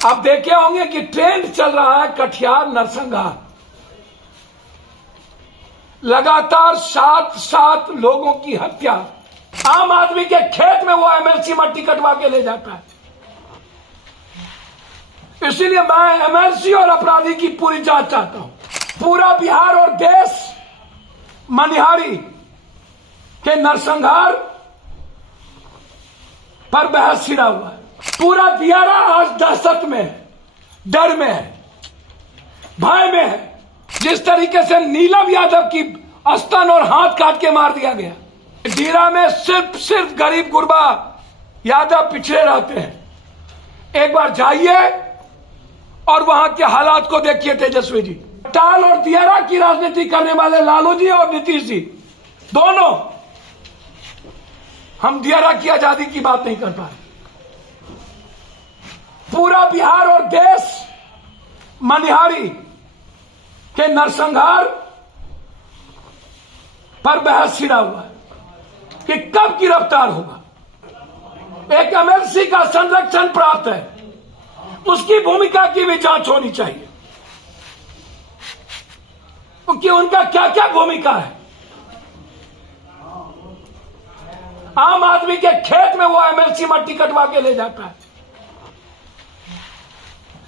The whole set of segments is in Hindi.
आप देखे होंगे कि ट्रेंड चल रहा है कटिहार नरसंहार। लगातार 7 लोगों की हत्या। आम आदमी के खेत में वो एमएलसी मट्टी कटवा के ले जाता है। इसीलिए मैं एमएलसी और अपराधी की पूरी जांच चाहता हूं। पूरा बिहार और देश मनिहारी के नरसंहार पर बहस छिड़ा हुआ है। पूरा दियारा आज दहशत में है, डर में है, भय में है। जिस तरीके से नीलम यादव की स्तन और हाथ काट के मार दिया गया। डीरा में सिर्फ गरीब गुरबा यादव पिछड़े रहते हैं। एक बार जाइए और वहां के हालात को देखिए तेजस्वी जी। टाल और दियारा की राजनीति करने वाले लालू जी और नीतीश जी दोनों, हम दियारा की आजादी की बात नहीं कर पाए। पूरा बिहार और देश मनिहारी के नरसंहार पर बहस छिड़ा हुआ है कि कब गिरफ्तार होगा। एक एमएलसी का संरक्षण प्राप्त है, उसकी भूमिका की भी जांच होनी चाहिए कि उनका क्या क्या भूमिका है। आम आदमी के खेत में वो एमएलसी मट्टी कटवा के ले जाता है।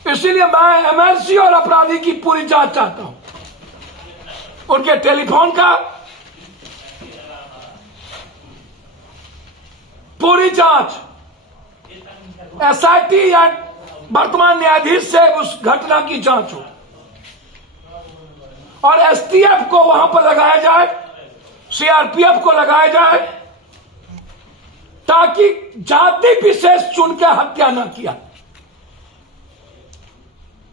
इसीलिए मैं एमएलसी और अपराधी की पूरी जांच चाहता हूं। उनके टेलीफोन का पूरी जांच, एसआईटी या वर्तमान न्यायाधीश से उस घटना की जांच हो और एसटीएफ को वहां पर लगाया जाए, सीआरपीएफ को लगाया जाए, ताकि जाति विशेष चुन के हत्या न किया।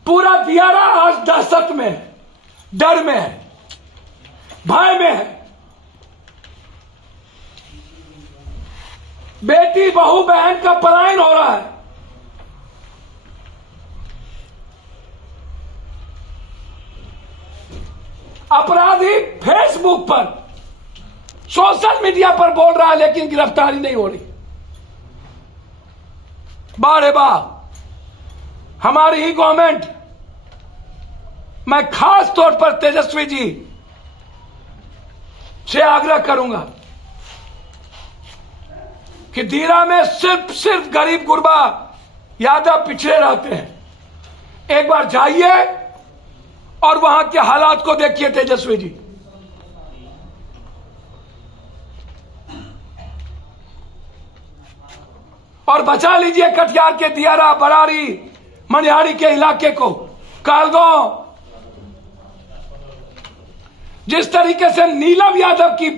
पूरा दियारा आज दहशत में है, डर में है, भय में है। बेटी बहू बहन का पलायन हो रहा है। अपराधी फेसबुक पर, सोशल मीडिया पर बोल रहा है, लेकिन गिरफ्तारी नहीं हो रही। बारे वाह, हमारी ही गवर्नमेंट। मैं खास तौर पर तेजस्वी जी से आग्रह करूंगा कि डीरा में सिर्फ गरीब गुरबा यादव पिछड़े रहते हैं। एक बार जाइए और वहां के हालात को देखिए तेजस्वी जी। और बचा लीजिए कटिहार के दियारा, बरारी, मनिहारी के इलाके को, कालगांव। जिस तरीके से नीलम यादव की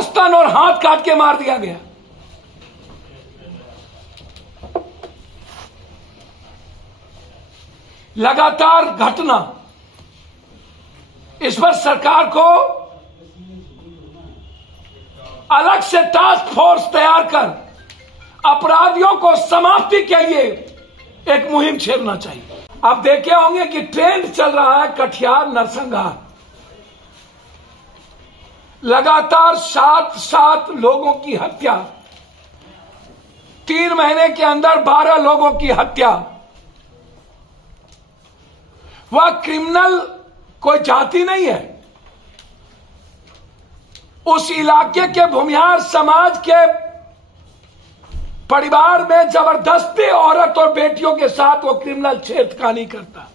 स्तन और हाथ काट के मार दिया गया। लगातार घटना, इस पर सरकार को अलग से टास्क फोर्स तैयार कर अपराधियों को समाप्ति के लिए एक मुहिम छेड़ना चाहिए। आप देखे होंगे कि ट्रेंड चल रहा है कटिहार नरसंहार। लगातार 7 लोगों की हत्या, 3 महीने के अंदर 12 लोगों की हत्या। वह क्रिमिनल कोई जाति नहीं है। उस इलाके के भूमिहार समाज के परिवार में जबरदस्ती औरत और बेटियों के साथ वो क्रिमिनल छेड़खानी करता।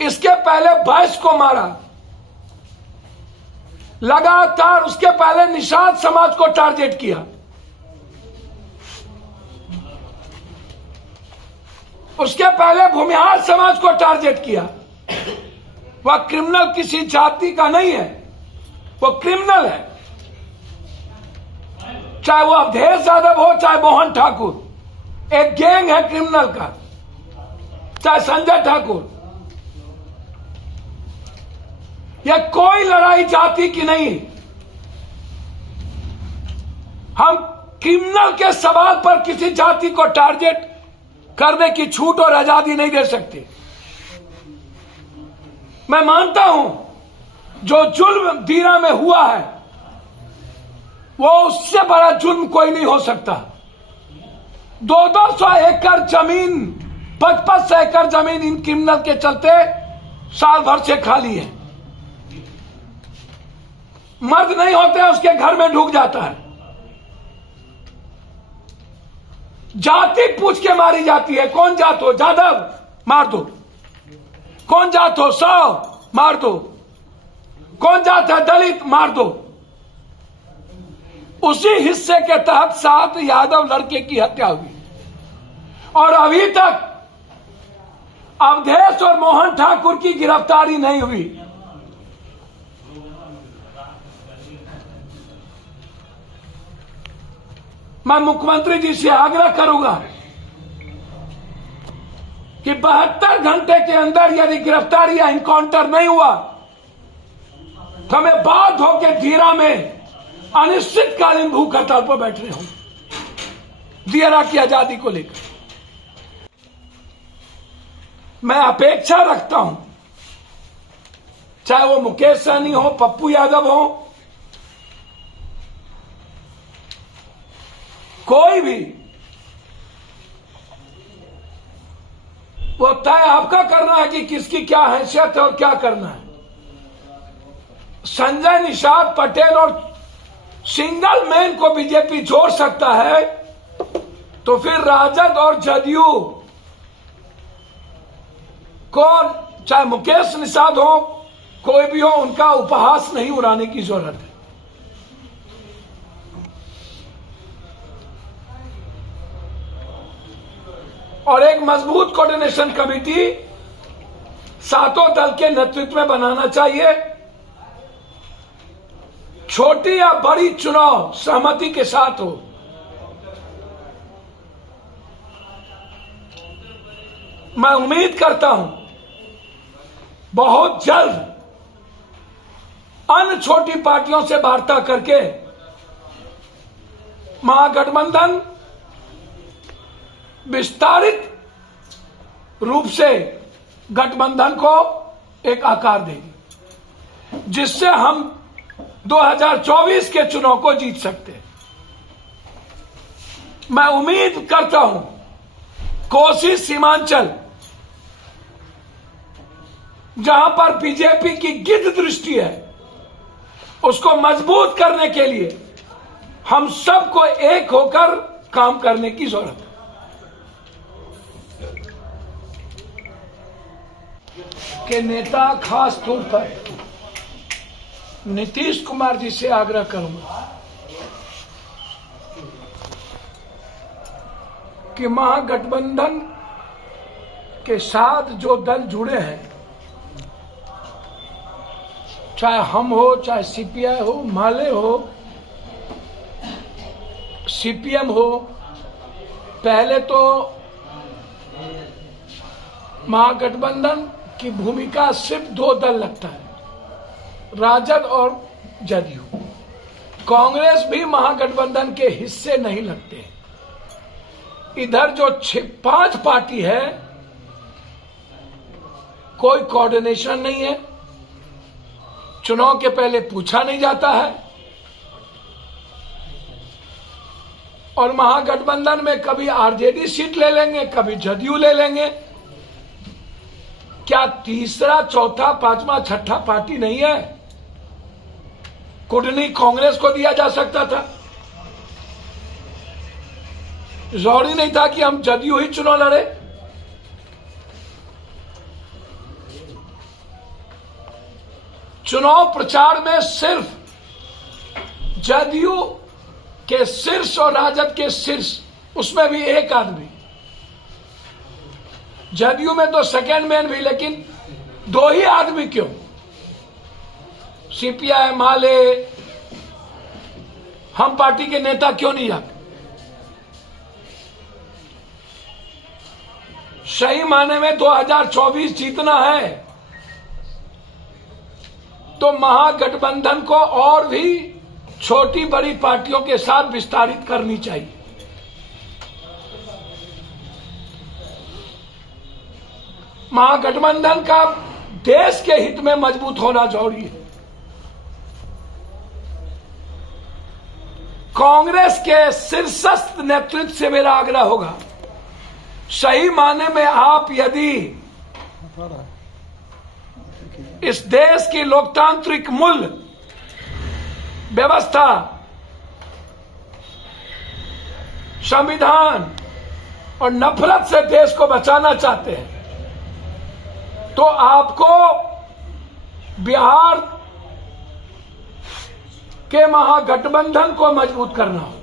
इसके पहले 22 को मारा। लगातार उसके पहले निषाद समाज को टारगेट किया। उसके पहले भूमिहार समाज को टारगेट किया। वह क्रिमिनल किसी जाति का नहीं है, वो क्रिमिनल है। चाहे वो अवधेश यादव हो, चाहे मोहन ठाकुर, एक गैंग है क्रिमिनल का। चाहे संजय ठाकुर, यह कोई लड़ाई जाति की नहीं। हम क्रिमिनल के सवाल पर किसी जाति को टारगेट करने की छूट और आजादी नहीं दे सकते। मैं मानता हूं जो जुल्म डीरा में हुआ है वो उससे बड़ा जुल्म कोई नहीं हो सकता। 200 एकड़ जमीन 55 एकड़ जमीन इन क्रिमिनल के चलते साल भर से खाली है। मर्द नहीं होते उसके घर में ढुक जाता है। जाति पूछ के मारी जाती है। कौन जात हो? जादव, मार दो। कौन जात हो? साव, मार दो। कौन जात है? दलित, मार दो। उसी हिस्से के तहत 7 यादव लड़के की हत्या हुई और अभी तक अवधेश और मोहन ठाकुर की गिरफ्तारी नहीं हुई। मैं मुख्यमंत्री जी से आग्रह करूंगा कि 72 घंटे के अंदर यदि गिरफ्तारी या इनकाउंटर नहीं हुआ तो हमें बाध्य होकर धीरा में अनिश्चितकालीन भूख हड़ताल पर बैठने होंगे दियरा की आजादी को लेकर। मैं अपेक्षा रखता हूं, चाहे वो मुकेश सहनी हो, पप्पू यादव हो, कोई भी, वो तय आपका करना है कि किसकी क्या हैसियत है और क्या करना है। संजय निषाद पटेल और सिंगल मैन को बीजेपी जोड़ सकता है तो फिर राजद और जदयू को, चाहे मुकेश निषाद हो, कोई भी हो, उनका उपहास नहीं उड़ाने की जरूरत है। और एक मजबूत कोऑर्डिनेशन कमेटी 7 दल के नेतृत्व में बनाना चाहिए। छोटी या बड़ी चुनाव सहमति के साथ हो। मैं उम्मीद करता हूं बहुत जल्द अन्य छोटी पार्टियों से वार्ता करके महागठबंधन विस्तारित रूप से गठबंधन को एक आकार देगी, जिससे हम 2024 के चुनाव को जीत सकते हैं। मैं उम्मीद करता हूं कोसी सीमांचल, जहां पर बीजेपी की गिद्ध दृष्टि है, उसको मजबूत करने के लिए हम सबको एक होकर काम करने की जरूरत है। के नेता खास तौर पर नीतीश कुमार जी से आग्रह करूंगा कि महागठबंधन के साथ जो दल जुड़े हैं, चाहे हम हो, चाहे सीपीआई हो, माले हो, सीपीएम हो, पहले तो महागठबंधन की भूमिका सिर्फ 2 दल लगता है, राजद और जदयू। कांग्रेस भी महागठबंधन के हिस्से नहीं लगते। इधर जो 5 पार्टी है, कोई कोऑर्डिनेशन नहीं है, चुनाव के पहले पूछा नहीं जाता है, और महागठबंधन में कभी आरजेडी सीट ले लेंगे, कभी जदयू ले लेंगे। क्या तीसरा, चौथा, पांचवा, छठा पार्टी नहीं है? कुटनी कांग्रेस को दिया जा सकता था। जरूरी नहीं था कि हम जदयू ही चुनाव लड़े। चुनाव प्रचार में सिर्फ जदयू के शीर्ष और राजद के शीर्ष, उसमें भी एक आदमी, जदयू में तो सेकेंड मैन भी, लेकिन 2 ही आदमी क्यों? सीपीआई, माले, हम पार्टी के नेता क्यों नहीं जाते? सही माने में 2024 जीतना है तो महागठबंधन को और भी छोटी बड़ी पार्टियों के साथ विस्तारित करनी चाहिए। महागठबंधन का देश के हित में मजबूत होना जरूरी है। कांग्रेस के शीर्षस्थ नेतृत्व से मेरा आग्रह होगा सही माने में आप यदि इस देश की लोकतांत्रिक मूल्य व्यवस्था, संविधान और नफरत से देश को बचाना चाहते हैं तो आपको बिहार के महागठबंधन को मजबूत करना होगा।